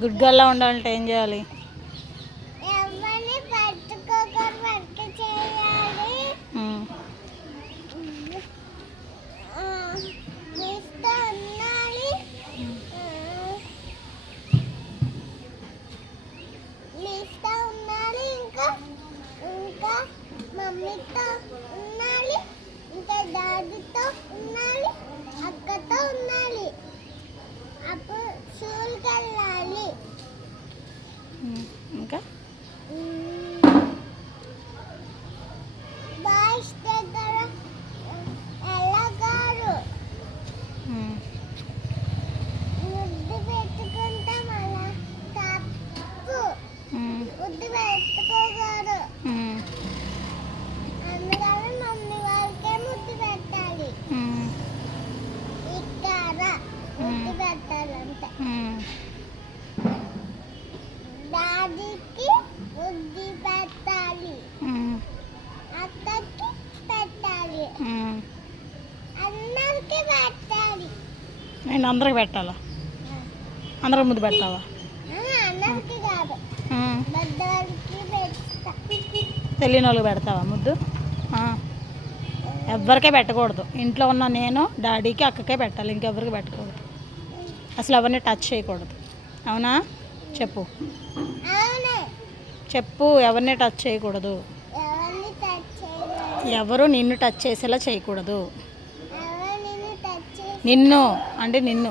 Good గర్ల్లా ఉండాలంటే ఏం చేయాలి? ఎవరిని పట్టుకోకూడదు, వర్క్ చేయాలి. మీతో ఉండాలి. మీతో ఉండాలి. ఇంకా ఇంకా మమ్మీతో ఉండాలి. ఇంకా డాడీతో ఉండాలి. అక్కతో ఉండాలి. అప్పుడు స్కూల్కి వెళ్ళాలి. ఇంకా బాయ్స్ దగ్గర వెళ్ళగారు. ముద్దు పెట్టుకుంటాం, అలా తప్పు. ముద్దు పెట్టుకోగారు. అందుకని మమ్మీ వాళ్ళకే ముద్దు పెట్టాలి. ఇక్కడ ముద్దు పెట్టాలంటే డాడీకి ముద్దు పెట్టాలి. అక్కకి పెట్టాలి. అందరికి పెట్టాలి. నేను అందరికి పెట్టాలా? అందరికి ముద్దు పెడతావా? అందరికి కాదు, పెద్దవాళ్ళకి పెడతా. తెలియని వాళ్ళకి పెడతావా ముద్దు? ఎవరికే పెట్టకూడదు. ఇంట్లో ఉన్న నేను డాడీకి అక్కకే పెట్టాలి, ఇంకెవరికి పెట్టకూడదు. అసలు ఎవరిని టచ్ చేయకూడదు. అవునా? చెప్పు చెప్పు. ఎవరిని టచ్ చేయకూడదు. ఎవరు నిన్ను టచ్ చేసేలా చేయకూడదు. నిన్ను అంటే నిన్ను